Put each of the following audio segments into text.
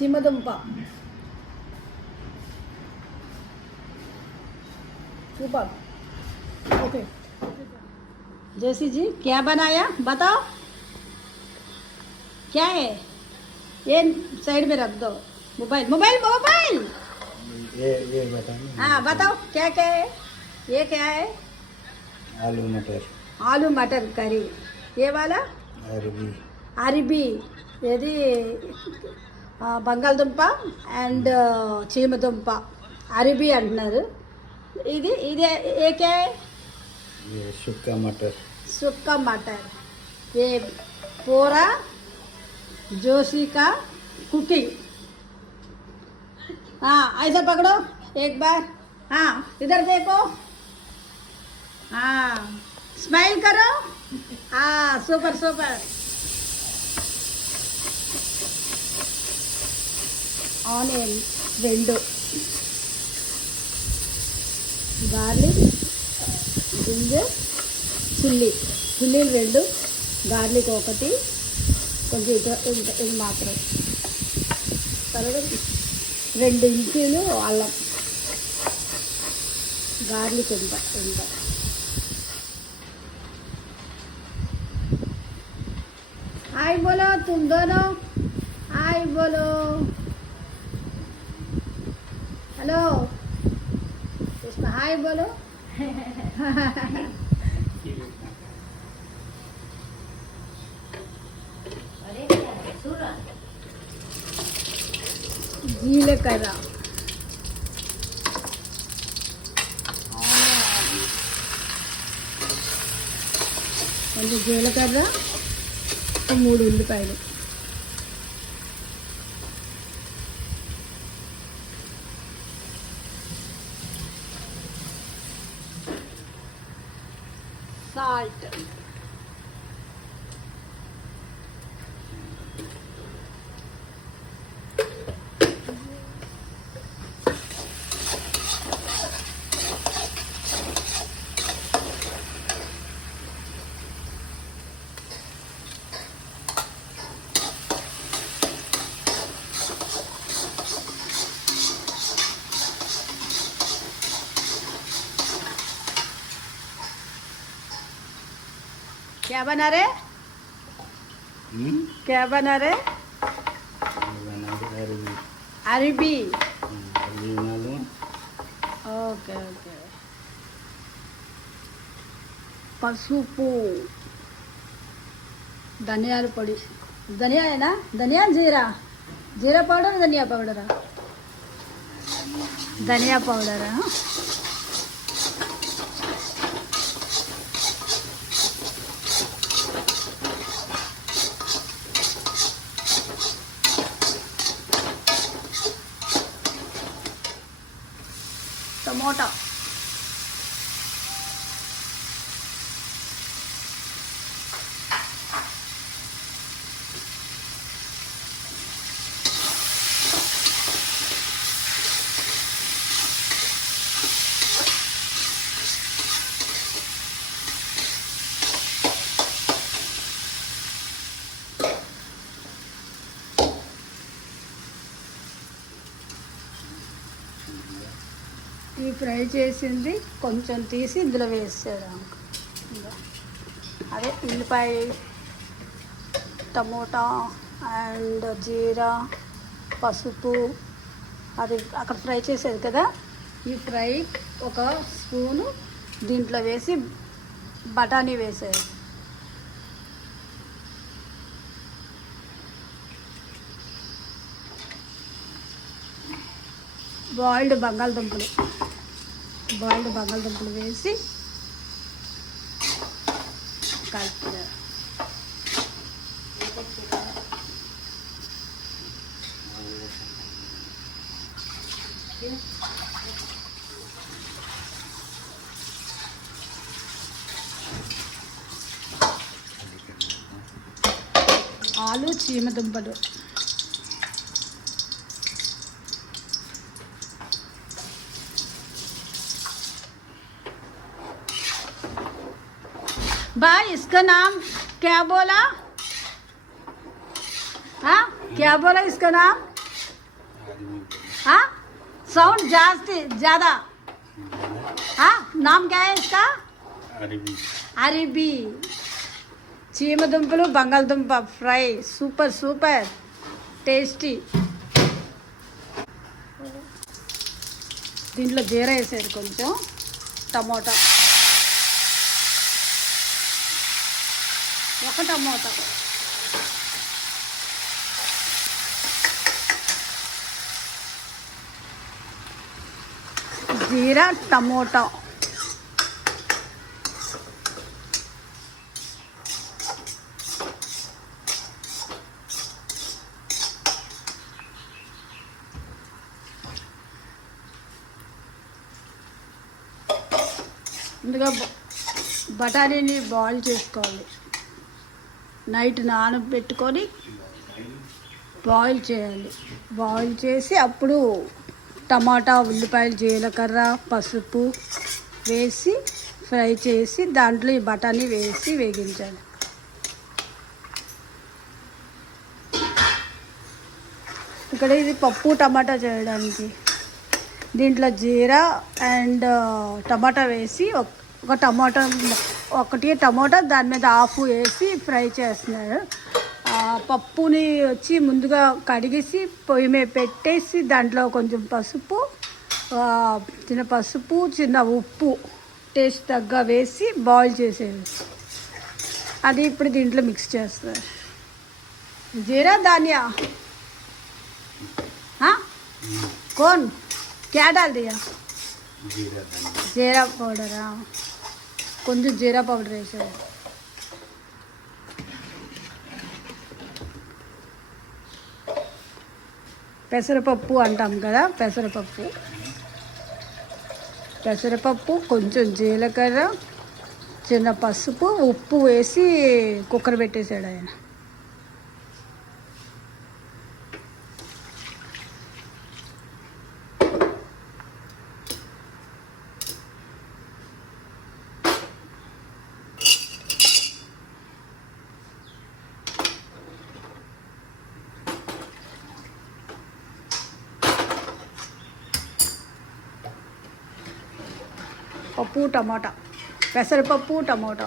చీమదుంప super okay जैसी जी क्या बनाया बताओ क्या है ये साइड में रख दो मोबाइल मोबाइल मोबाइल ये बताओ हाँ बताओ क्या क्या है ये क्या है आलू मटर करी ये वाला अरबी अरबी ఇది బంగాళదుంప అండ్ చీమదుంప అరబీ అంటున్నారు ఇది ఇది ఏకే ये सूखा मटर सूखा मटर ये पूरा जोशी का कुकिंग हाँ ऐसा पकड़ो एक बार हाँ इधर देखो हाँ स्माइल करो हाँ super super onion 2 garlic ginger చిల్లీలు 2 గార్లిక్ 1 కొంచెం ఇది మాత్రం తర్వాత 2 ఇంచీలు అల్లం గార్లిక్ ఎంత హాయ్ బోలో तुम दोनों హాయ్ బోలో हेलो कृष्णा हाय बोलो జీలకర్ర కొంచెం జీలకర్ర 3 ఉల్లిపాయలు salt क्या बना रहे क्या बना रहे अरबी ओके ओके पసుపు धनिया పొడి धनिया है ना धनिया जीरा पाउडर धनिया पाउडर धनिया पाउडर टमाटो ఈ ఫ్రై చేసింది కొంచెం తీసి ఇందులో వేసేదాం అదే ఉల్లిపాయ టమోటా అండ్ జీరా పసుపు అది అక్కడ ఫ్రై చేసేది కదా ఈ ఫ్రై ఒక స్పూను దీంట్లో వేసి బఠానీ వేసేది బాయిల్డ్ బంగాళదుంపలు వేసి కలుపుతారు ఆలు చీమదుంపలు भाई इसका नाम क्या बोला हाँ क्या बोला इसका नाम अरबी हाँ साउंड जास्ती ज़्यादा। हाँ नाम क्या है इसका? अरबी అరబీ చీమదుంపలు బంగాళదుంప ఫ్రై సూపర్ సూపర్ టేస్టీ. దీంట్లో జీరా వేసారు, కొంచెం టమోటా, ఒక టమోటా, జీరా టమోటా, ముందుగా బఠానీని బాయిల్ చేసుకోవాలి. నైట్ నానబెట్టుకొని బాయిల్ చేయాలి. బాయిల్ చేసి అప్పుడు టమాటా, ఉల్లిపాయలు, జీలకర్ర, పసుపు వేసి ఫ్రై చేసి దాంట్లో ఈ బఠానీ వేసి వేగించాలి. ఇక్కడ ఇది పప్పు టమాటా చేయడానికి దీంట్లో జీరా అండ్ టమాటా వేసి ఒక టమాటా, ఒకటి టమాటా దాని మీద హాఫ్ వేసి ఫ్రై చేస్తున్నారు. పప్పుని వచ్చి ముందుగా కడిగేసి పొయ్యి మీద పెట్టేసి దాంట్లో కొంచెం పసుపు, చిన్న ఉప్పు టేస్ట్ తగ్గ వేసి బాయిల్ చేసేది. అది ఇప్పుడు దీంట్లో మిక్స్ చేస్తారు. జీరా ధాన్యా कौन क्या डाल दिया? जीरा पाउडर. కొంచెం జీరా పౌడర్ వేసారు. పెసరపప్పు అంటాం కదా, పెసరపప్పు కొంచెం జీలకర్ర, చిన్న పసుపు, ఉప్పు వేసి కుక్కర్ పెట్టేశాడు ఆయన. పప్పు టమాటా, పెసరపప్పు టమాటా,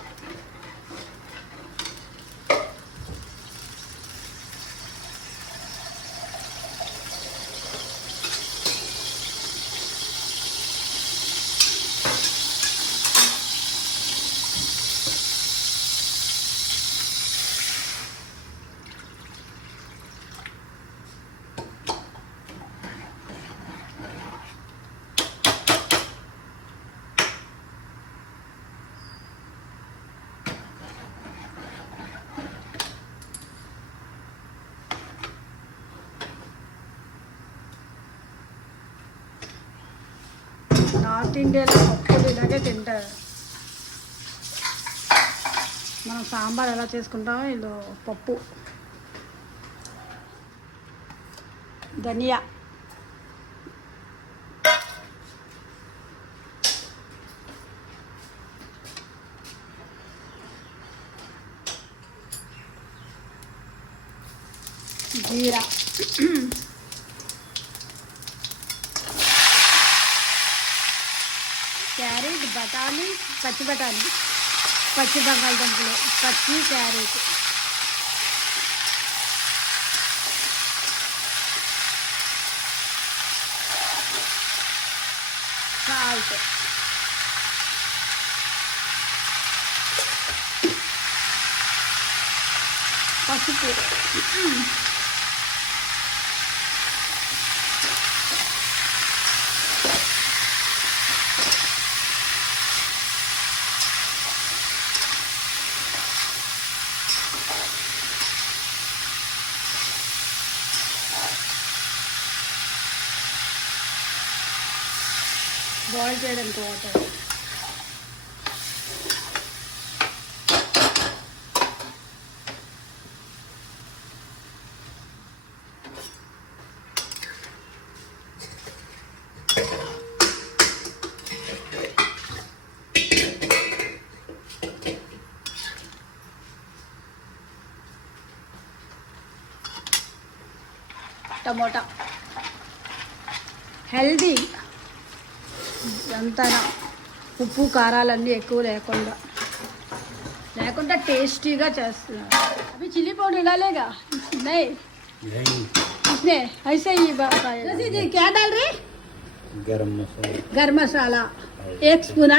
నార్త్ ఇండియాలో పప్పులు ఇలాగే తింటారు. మనం సాంబార్ ఎలా చేసుకుంటామో వీళ్ళు పప్పు. ధనియా, జీరా, క్యారెట్, బఠానీ, పచ్చి బఠానీ, పచ్చి బంగాళదుంపలు, పచ్చి క్యారెట్, సాల్ట్, పసుపు, బాయిల్ చేయడానికి వాటర్, టమోటా, హెల్దీ, అంతా ఉప్పు కారాలన్నీ ఎక్కువ లేకుండా టేస్టీగా చేస్తున్నారు. అవి చిల్లీ పౌడర్ डालेगा नहीं नहीं इसमें ऐसे ही ये क्या डाल रहे? गरम मसाला गरम मसाला 1 स्पून.